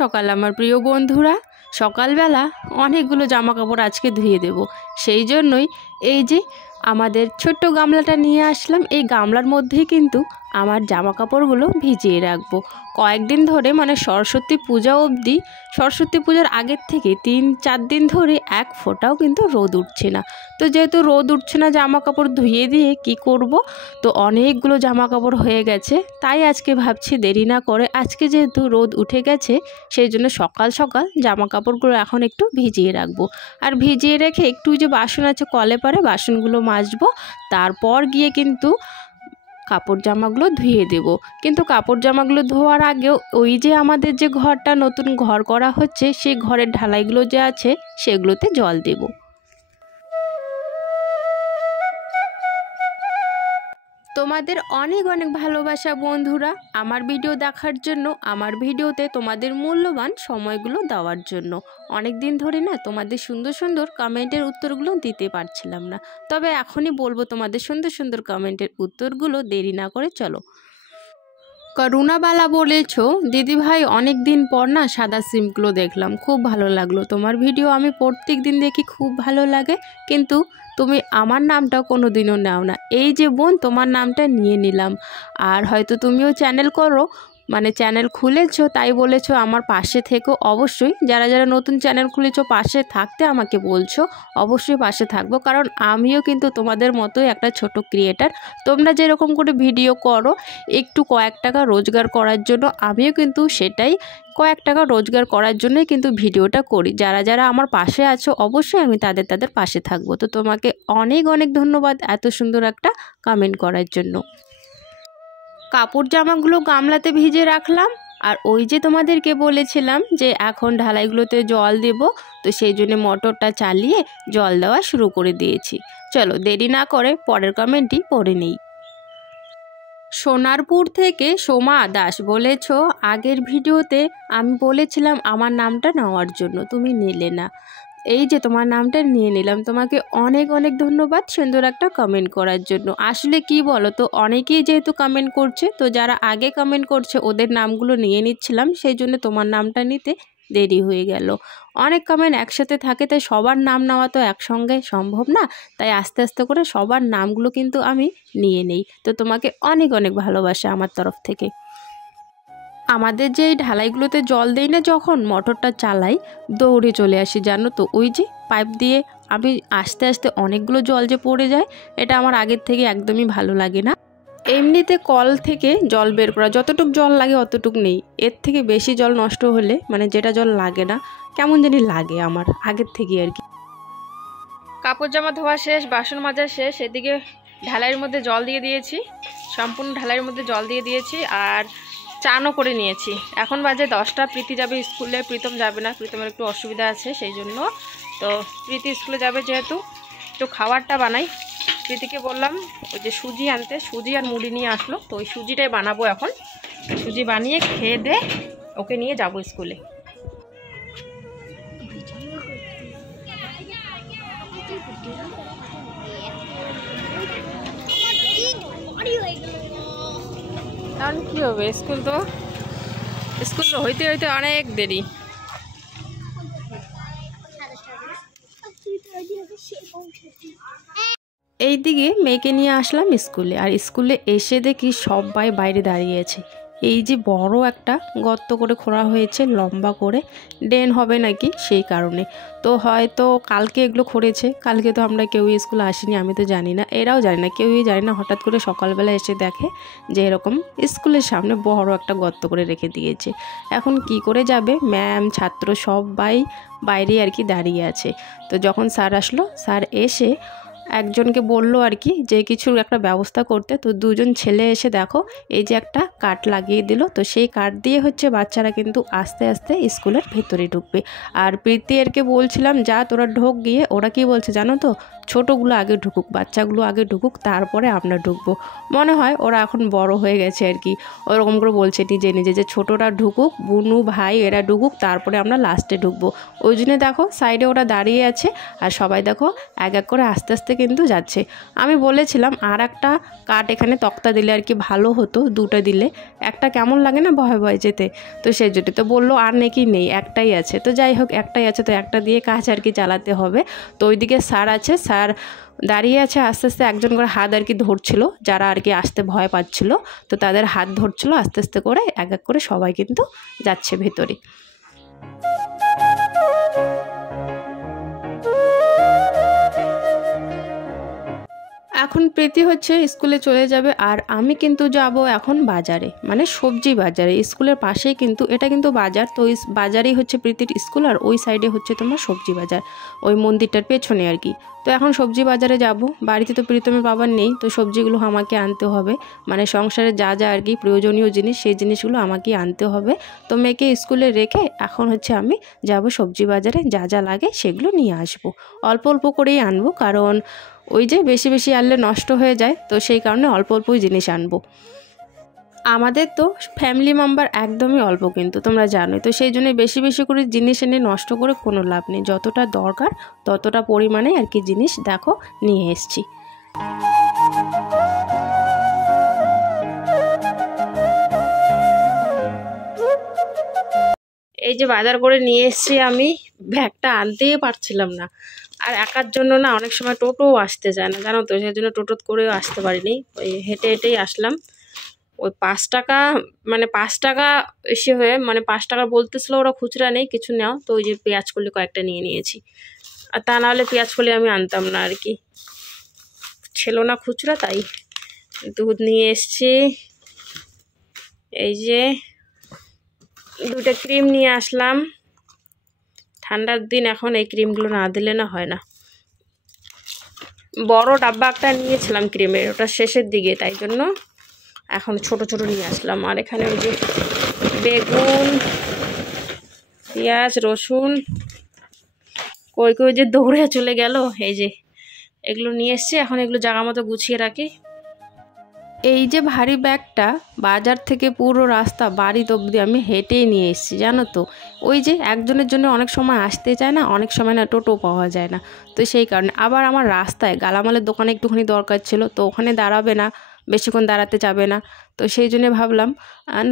সকাল আমার প্রিয় বন্ধুরা। সকালবেলা অনেকগুলো জামা কাপড় আজকে ধুয়ে দেব, সেই জন্যই এই যে আমাদের ছোট্ট গামলাটা নিয়ে আসলাম। এই গামলার মধ্যেই কিন্তু আমার জামা কাপড়গুলো ভিজিয়ে রাখবো কয়েকদিন ধরে, মানে সরস্বতী পূজা অবধি। সরস্বতী পূজার আগের থেকে 3-4 দিন ধরে এক ফোঁটাও কিন্তু রোদ উঠছে না। তো যেহেতু রোদ উঠছে না, জামা কাপড় ধুয়ে দিয়ে কি করব, তো অনেকগুলো জামা কাপড় হয়ে গেছে। তাই আজকে ভাবছি দেরি না করে, আজকে যেহেতু রোদ উঠে গেছে সেই জন্য সকাল সকাল জামা কাপড়গুলো এখন একটু ভিজিয়ে রাখবো। আর ভিজিয়ে রেখে একটু যে বাসন আছে কলে পারে বাসনগুলো মাজবো, তারপর গিয়ে কিন্তু কাপড় জামাগুলো ধুয়ে দেব। কিন্তু কাপড় জামাগুলো ধোয়ার আগেও ওই যে আমাদের যে ঘরটা নতুন ঘর করা হচ্ছে, সেই ঘরের ঢালাইগুলো যে আছে সেগুলোতে জল দেব। তোমাদের অনেক অনেক ভালোবাসা বন্ধুরা, আমার ভিডিও দেখার জন্য, আমার ভিডিওতে তোমাদের মূল্যবান সময়গুলো দেওয়ার জন্য। অনেক দিন ধরে না তোমাদের সুন্দর সুন্দর কমেন্টের উত্তরগুলো দিতে পারছিলাম না, তবে এখনই বলবো তোমাদের সুন্দর সুন্দর কমেন্টের উত্তরগুলো। দেরি না করে চলো। করুণাবালা বলেছ, দিদি ভাই অনেক দিন পর না সাদা সিমগুলো দেখলাম, খুব ভালো লাগলো। তোমার ভিডিও আমি প্রত্যেক দিন দেখি, খুব ভালো লাগে, কিন্তু তুমি আমার নামটা কোনো দিনও নাও না। এই যে বোন, তোমার নামটা নিয়ে নিলাম। আর হয়তো তুমিও চ্যানেল করো, মানে চ্যানেল খুলেছো, তাই বলেছো আমার পাশে থেকো। অবশ্যই যারা যারা নতুন চ্যানেল খুলেছো পাশে থাকতে আমাকে বলছো, অবশ্যই পাশে থাকবো, কারণ আমিও কিন্তু তোমাদের মতোই একটা ছোট ক্রিয়েটার। তোমরা যেরকম করে ভিডিও করো একটু কয়েক টাকা রোজগার করার জন্য, আমিও কিন্তু সেটাই কয়েক টাকা রোজগার করার জন্যই কিন্তু ভিডিওটা করি। যারা যারা আমার পাশে আছো অবশ্যই আমি তাদের পাশে থাকবো। তো তোমাকে অনেক অনেক ধন্যবাদ এত সুন্দর একটা কমেন্ট করার জন্য। কাপড় জামাগুলো গামলাতে ভিজে রাখলাম, আর ওই যে তোমাদেরকে বলেছিলাম যে এখন ঢালাইগুলোতে জল দেব, তো সেই জন্য মোটরটা চালিয়ে জল দেওয়া শুরু করে দিয়েছি। চলো দেরি না করে পরের কমেন্টটি পড়ে নেই। সোনারপুর থেকে সোমা দাস বলেছ, আগের ভিডিওতে আমি বলেছিলাম আমার নামটা নেওয়ার জন্য, তুমি নিলে না। এই যে তোমার নামটা নিয়ে নিলাম, তোমাকে অনেক অনেক ধন্যবাদ সুন্দর একটা কমেন্ট করার জন্য। আসলে কি বলো তো, অনেকেই যেহেতু কমেন্ট করছে, তো যারা আগে কমেন্ট করছে ওদের নামগুলো নিয়ে নিচ্ছিলাম, সেই জন্য তোমার নামটা নিতে দেরি হয়ে গেল। অনেক কমেন্ট একসাথে থাকে, তাই সবার নাম নেওয়া তো একসঙ্গে সম্ভব না, তাই আস্তে আস্তে করে সবার নামগুলো কিন্তু আমি নিয়ে নেই। তো তোমাকে অনেক অনেক ভালোবাসা আমার তরফ থেকে। আমাদের যে এই ঢালাইগুলোতে জল দেই না, যখন মোটরটা চালাই দৌড়ে চলে আসি জানো তো, ওই যে পাইপ দিয়ে আমি আস্তে আস্তে অনেকগুলো জল যে পড়ে যায়, এটা আমার আগের থেকে একদমই ভালো লাগে না। এমনিতে কল থেকে জল বের করা যতটুক জল লাগে অতটুক নেই, এর থেকে বেশি জল নষ্ট হলে, মানে যেটা জল লাগে না, কেমন জানি লাগে আমার আগের থেকে আর কি। কাপড় জামা ধোয়া শেষ, বাসন মাজা শেষ, এদিকে ঢালাইয়ের মধ্যে জল দিয়ে দিয়েছি, সম্পূর্ণ ঢালাইয়ের মধ্যে জল দিয়ে দিয়েছি, আর চানও করে নিয়েছি। এখন বাজে 10টা। প্রীতি যাবে স্কুলে, প্রীতম যাবে না, প্রীতমের একটু অসুবিধা আছে সেই জন্য। তো প্রীতি স্কুলে যাবে যেহেতু, একটু খাবারটা বানাই। প্রীতিকে বললাম ওই যে সুজি আনতে, সুজি আর মুড়ি নিয়ে আসলো, তো ওই সুজিটাই বানাবো এখন। সুজি বানিয়ে খেয়ে দে ওকে নিয়ে যাব স্কুলে। কারণ কী হবে, স্কুল তো হইতে হইতে অনেক দেরি। এইদিকে মেয়েকে নিয়ে আসলাম স্কুলে, আর স্কুলে এসে দেখি সবাই বাইরে দাঁড়িয়ে আছে। এই যে বড় একটা গর্ত করে খোঁড়া হয়েছে লম্বা করে, ড্রেন হবে নাকি সেই কারণে। তো হয়তো কালকে এগুলো খোঁড়েছে, কালকে তো আমরা কেউই স্কুলে আসিনি, আমি তো জানি না, এরাও জানি না, কেউই জানি না। হঠাৎ করে সকালবেলা এসে দেখে যে এরকম স্কুলের সামনে বড় একটা গর্ত করে রেখে দিয়েছে। এখন কি করে যাবে, ম্যাম ছাত্র সবাই বাইরে আর কি দাঁড়িয়ে আছে। তো যখন স্যার আসলো, স্যার এসে একজনকে বললো আর কি যে কিছুর একটা ব্যবস্থা করতে। তো দুজন ছেলে এসে দেখো এই যে একটা কাঠ লাগিয়ে দিল, তো সেই কাঠ দিয়ে হচ্ছে বাচ্চারা কিন্তু আস্তে আস্তে স্কুলের ভেতরে ঢুকবে। আর প্রীতি এরকে বলছিলাম যা তোরা ঢোক গিয়ে, ওরা কি বলছে জানো তো, ছোটোগুলো আগে ঢুকুক, বাচ্চাগুলো আগে ঢুকুক, তারপরে আমরা ঢুকবো। মনে হয় ওরা এখন বড় হয়ে গেছে আর কি, ওরকম করে বলছে নিজে নিজে যে ছোটোরা ঢুকুক, বুনু ভাই এরা ঢুকুক, তারপরে আমরা লাস্টে ঢুকবো। ওই জন্য দেখো সাইডে ওরা দাঁড়িয়ে আছে, আর সবাই দেখো এক এক করে আস্তে আস্তে কিন্তু যাচ্ছে। আমি বলেছিলাম আর একটা কাঠ এখানে তক্তা দিলে আর কি ভালো হতো, দুটো দিলে, একটা কেমন লাগে না ভয় ভয় যেতে। তো সেই জন্য তো বললো আর নাকি নেই, একটাই আছে। তো যাই হোক, একটাই আছে, তো একটা দিয়ে কাজ আর কি চালাতে হবে। তো ওইদিকে স্যার আছে, স্যার দাঁড়িয়ে আছে, আস্তে আস্তে একজন করে হাত আর কি ধরছিল, যারা আর কি আসতে ভয় পাচ্ছিল, তো তাদের হাত ধরছিল আস্তে আস্তে করে, এক এক করে সবাই কিন্তু যাচ্ছে ভেতরে। এখন প্রীতি হচ্ছে স্কুলে চলে যাবে, আর আমি কিন্তু যাব এখন বাজারে, মানে সবজি বাজারে। স্কুলের পাশেই কিন্তু, এটা কিন্তু বাজার, তো ওই বাজারেই হচ্ছে প্রীতির স্কুল, আর ওই সাইডে হচ্ছে তোমার সবজি বাজার, ওই মন্দিরটার পেছনে আর কি। তো এখন সবজি বাজারে যাব। বাড়িতে তো প্রীতমের বাবার নেই, তো সবজিগুলো আমাকে আনতে হবে, মানে সংসারে যা যা আর কি প্রয়োজনীয় জিনিস, সেই জিনিসগুলো আমাকে আনতে হবে। তো মেয়েকে স্কুলে রেখে এখন হচ্ছে আমি যাব সবজি বাজারে, যা যা লাগে সেগুলো নিয়ে আসবো। অল্প অল্প করেই আনবো, কারণ ওই যে বেশি বেশি আনলে নষ্ট হয়ে যায়, তো সেই কারণে অল্প অল্পই জিনিস আনবো। আমাদের তো ফ্যামিলি মেম্বার একদমই অল্প, কিন্তু তোমরা জানোই তো, সেই জন্য বেশি বেশি করে জিনিস এনে নষ্ট করে কোনো লাভ নেই। যতটা দরকার ততটা পরিমাণে আর কি জিনিস দেখো নিয়ে এসছি। এই যে বাজার করে নিয়ে এসছি আমি, ব্যাগটা আনতেই পারছিলাম না। আর একার জন্য না অনেক সময় টোটোও আসতে চায় না, জানো তো, সেই জন্য টোটো করেও আসতে পারিনি, ওই হেঁটে হেঁটেই আসলাম। ওই 5 টাকা, মানে 5 টাকা এসে হয়ে, মানে 5 টাকা বলতেছিল ওরা, খুচরা নেই কিছু নেও, তো ওই যে পেঁয়াজ কলি কয়েকটা নিয়ে নিয়েছি। আর তা নাহলে পেঁয়াজ কলি আমি আনতাম না আর কি, ছিল না খুচরা, তাই। দুধ নিয়ে এসছি, এই যে 2টা ক্রিম নিয়ে আসলাম। ঠান্ডার দিন এখন এই ক্রিমগুলো না দিলে না হয় না। বড় ডাব্বা একটা নিয়েছিলাম ক্রিমের, ওটা শেষের দিকে, তাই জন্য এখন ছোট ছোট নিয়ে আসলাম। আর এখানে ওই যে বেগুন, পেঁয়াজ, রসুন, কই কই যে দৌড়ে চলে গেল, এই যে এগুলো নিয়ে এসছি। এখন এগুলো জায়গা মতো গুছিয়ে রাখি। এই যে ভারী ব্যাগটা বাজার থেকে পুরো রাস্তা বাড়ি অবধি আমি হেঁটেই নিয়ে এসেছি, জানো তো। ওই যে একজনের জন্য অনেক সময় আসতে চায় না, অনেক সময় না টোটো পাওয়া যায় না, তো সেই কারণে। আবার আমার রাস্তায় গালামালের দোকানে একটুখানি দরকার ছিল, তো ওখানে দাঁড়াবে না, বেশিক্ষণ দাঁড়াতে যাবে না, তো সেই জন্য ভাবলাম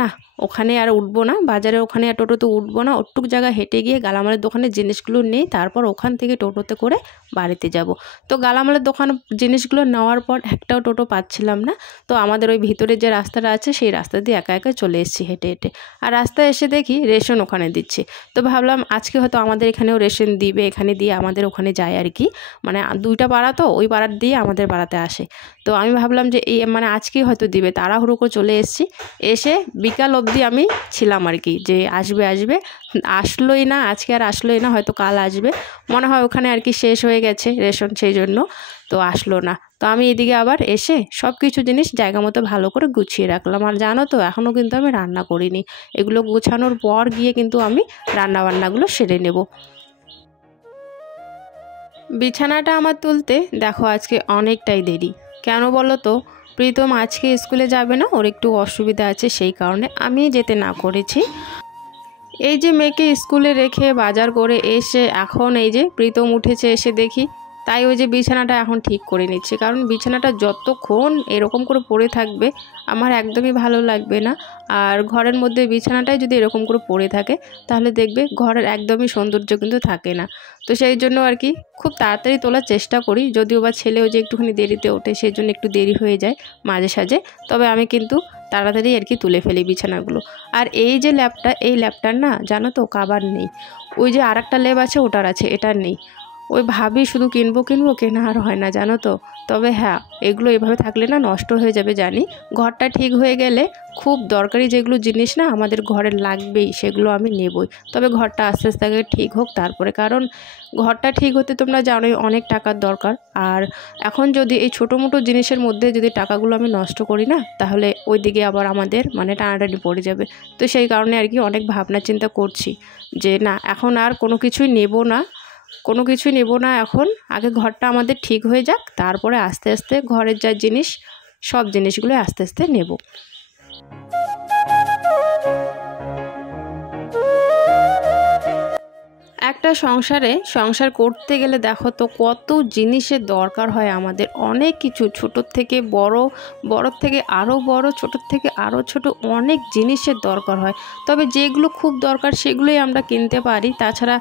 না, ওখানে আর উঠবো না, বাজারে ওখানে আর টোটোতে উঠবো না, ওটুক জায়গা হেঁটে গিয়ে গালামালের দোকানের জিনিসগুলো নেই, তারপর ওখান থেকে টোটোতে করে বাড়িতে যাব। তো গালামালের দোকান জিনিসগুলো নেওয়ার পর একটাও টোটো পাচ্ছিলাম না, তো আমাদের ওই ভিতরে যে রাস্তাটা আছে সেই রাস্তা দিয়ে একা একা চলে এসেছি হেঁটে হেঁটে। আর রাস্তায় এসে দেখি রেশন ওখানে দিচ্ছে, তো ভাবলাম আজকে হয়তো আমাদের এখানেও রেশন দিবে, এখানে দিয়ে আমাদের ওখানে যায় আর কি, মানে 2টা পাড়া তো, ওই পাড়ার দিয়ে আমাদের পাড়াতে আসে। তো আমি ভাবলাম যে এই মানে আজকেই হয়তো দিবে, তাড়াহুড়ো করে চলে এসেছি। এসে বিকাল অবধি আমি ছিলাম আর কি, যে আসবে আসবে, আসলোই না, আজকে আর আসলোই না, হয়তো কাল আসবে মনে হয়, ওখানে আর কি শেষ হয়ে গেছে রেশন, সেই জন্য তো আসলো না। তো আমি এদিকে আবার এসে সব কিছু জিনিস জায়গা মতো ভালো করে গুছিয়ে রাখলাম। আর জানো তো, এখনও কিন্তু আমি রান্না করিনি, এগুলো গুছানোর পর গিয়ে কিন্তু আমি রান্নাবান্নাগুলো সেরে নেব। বিছানাটা আমার তুলতে দেখো আজকে অনেকটাই দেরি, কেন বলো তো, প্রীতম আজকে স্কুলে যাবে না, ওর একটু অসুবিধা আছে, সেই কারণে আমি যেতে না করেছি। এই যে মেয়েকে স্কুলে রেখে বাজার করে এসে এখন এই যে প্রীতম উঠেছে, এসে দেখি, তাই ওই যে বিছানাটা এখন ঠিক করে নিচ্ছে, কারণ বিছানাটা যতক্ষণ এরকম করে পড়ে থাকবে আমার একদমই ভালো লাগবে না। আর ঘরের মধ্যে বিছানাটাই যদি এরকম করে পড়ে থাকে, তাহলে দেখবে ঘরের একদমই সৌন্দর্য কিন্তু থাকে না। তো সেই জন্য আর কি খুব তাড়াতাড়ি তোলার চেষ্টা করি, যদিও বা ছেলেও যে একটুখানি দেরিতে ওঠে, সেই জন্য একটু দেরি হয়ে যায় মাঝে সাঝে, তবে আমি কিন্তু তাড়াতাড়ি আর কি তুলে ফেলি বিছানাগুলো। আর এই যে ল্যাপটা, এই ল্যাপটার না জানো তো কাভার নেই, ওই যে আরেকটা ল্যাপ আছে ওটার আছে, এটার নেই। ওই ভাবি শুধু কিনবো কিনবো, কেনা আর হয় না জানো তো। তবে হ্যাঁ, এগুলো এভাবে থাকলে না নষ্ট হয়ে যাবে জানি, ঘরটা ঠিক হয়ে গেলে খুব দরকারি যেগুলো জিনিস না আমাদের ঘরে লাগবেই, সেগুলো আমি নেবই। তবে ঘরটা আস্তে আস্তে আগে ঠিক হোক তারপরে, কারণ ঘরটা ঠিক হতে তোমরা জানোই অনেক টাকার দরকার। আর এখন যদি এই ছোটো মোটো জিনিসের মধ্যে যদি টাকাগুলো আমি নষ্ট করি না, তাহলে ওই দিকে আবার আমাদের মানে টানাটানি পড়ে যাবে। তো সেই কারণে আর কি অনেক ভাবনা চিন্তা করছি যে না, এখন আর কোনো কিছুই নেব না, কোনো কিছুই নেব না এখন, আগে ঘরটা আমাদের ঠিক হয়ে যাক, তারপরে আস্তে আস্তে ঘরের যা জিনিস সব জিনিসগুলো আস্তে আস্তে নেব। একটা সংসার করতে গেলে দেখো তো কত জিনিসের দরকার হয় আমাদের, অনেক কিছু, ছোটোর থেকে বড়, বড়োর থেকে আরও বড়, ছোটোর থেকে আরও ছোট, অনেক জিনিসের দরকার হয়। তবে যেগুলো খুব দরকার সেগুলোই আমরা কিনতে পারি, তাছাড়া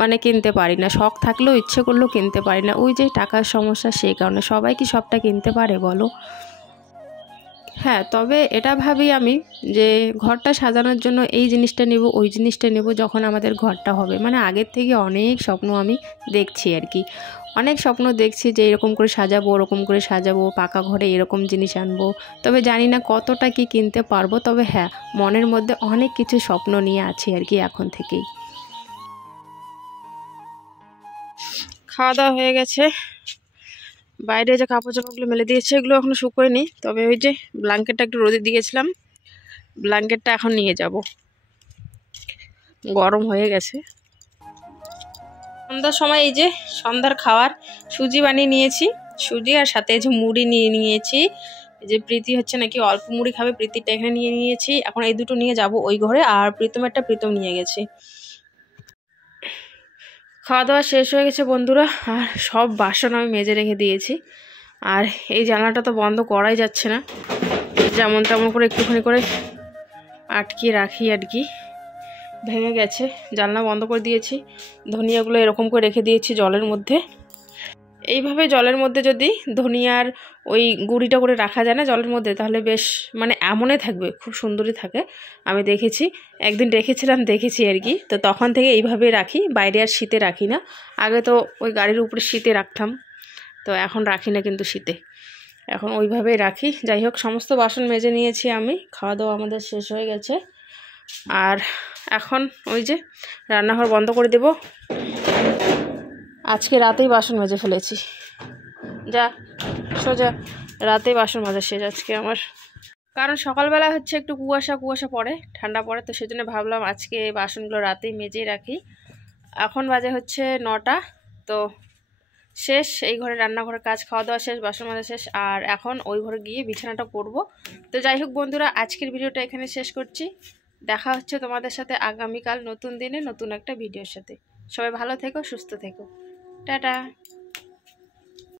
মানে কিনতে পারি না। শখ থাকলেও ইচ্ছে করলেও কিনতে পারি না, ওই যে টাকার সমস্যা, সেই কারণে। সবাই কি সবটা কিনতে পারে বলো? হ্যাঁ, তবে এটা ভাবি আমি যে ঘরটা সাজানোর জন্য এই জিনিসটা নেব, ওই জিনিসটা নেব, যখন আমাদের ঘরটা হবে। মানে আগের থেকে অনেক স্বপ্ন আমি দেখছি আর কি, অনেক স্বপ্ন দেখছি যে এরকম করে সাজাবো, ওরকম করে সাজাবো, পাকা ঘরে এরকম জিনিস আনবো। তবে জানি না কতটা কি কিনতে পারবো, তবে হ্যাঁ, মনের মধ্যে অনেক কিছু স্বপ্ন নিয়ে আছি আর কি এখন থেকেই। খাওয়া দাওয়া হয়ে গেছে, বাইরে যে কাপড় জামাগুলো মেলে দিয়েছে এগুলো এখনো শুকোয়নি। তবে ওই যে ব্ল্যাঙ্কেটটা একটু রোদে দিয়েছিলাম, ব্ল্যাঙ্কেটটা এখন নিয়ে যাব, গরম হয়ে গেছে। সন্ধ্যার সময় এই যে সন্ধ্যার খাবার সুজি বানিয়ে নিয়েছি, সুজি আর সাথে এই যে মুড়ি নিয়ে নিয়েছি। এই যে প্রীতি হচ্ছে নাকি অল্প মুড়ি খাবে, প্রীতিটা এখানে নিয়ে নিয়েছি। এখন এই দুটো নিয়ে যাব ওই ঘরে, আর প্রীতমেরটা প্রীতম নিয়ে গেছে। খাওয়া দাওয়া শেষ হয়ে গেছে বন্ধুরা, আর সব বাসন আমি মেজে রেখে দিয়েছি। আর এই জানলাটা তো বন্ধ করাই যাচ্ছে না, যেমন তেমন করে একটুখানি করে আটকিয়ে রাখি আর কি, ভেঙে গেছে। জানলা বন্ধ করে দিয়েছি, ধনিয়াগুলো এরকম করে রেখে দিয়েছি জলের মধ্যে। এইভাবে জলের মধ্যে যদি ধনিয়ার ওই গুঁড়িটা করে রাখা যায় না জলের মধ্যে, তাহলে বেশ মানে এমনই থাকবে, খুব সুন্দরই থাকে। আমি দেখেছি, একদিন রেখেছিলাম, দেখেছি আর কি। তো তখন থেকে এইভাবে রাখি, বাইরে আর শীতে রাখি না। আগে তো ওই গাড়ির উপরে শীতে রাখতাম, তো এখন রাখি না কিন্তু শীতে, এখন ওইভাবেই রাখি। যাই হোক, সমস্ত বাসন মেজে নিয়েছি আমি, খাওয়া দাওয়া আমাদের শেষ হয়ে গেছে। আর এখন ওই যে রান্নাঘর বন্ধ করে দেব, আজকে রাতেই বাসন মেজে ফেলেছি, যা সোজা রাতেই বাসন মাজা শেষ আজকে আমার। কারণ সকালবেলা হচ্ছে একটু কুয়াশা কুয়াশা পড়ে, ঠান্ডা পড়ে, তো সেজন্য ভাবলাম আজকে বাসনগুলো রাতেই মেজেই রাখি। এখন বাজে হচ্ছে 9টা, তো শেষ এই ঘরে রান্নাঘরের কাজ, খাওয়া দাওয়া শেষ, বাসন মাজা শেষ। আর এখন ওই ঘরে গিয়ে বিছানাটা করব। তো যাই হোক বন্ধুরা, আজকের ভিডিওটা এখানে শেষ করছি। দেখা হচ্ছে তোমাদের সাথে আগামীকাল নতুন দিনে নতুন একটা ভিডিওর সাথে। সবাই ভালো থেকো, সুস্থ থেকো, টাটা।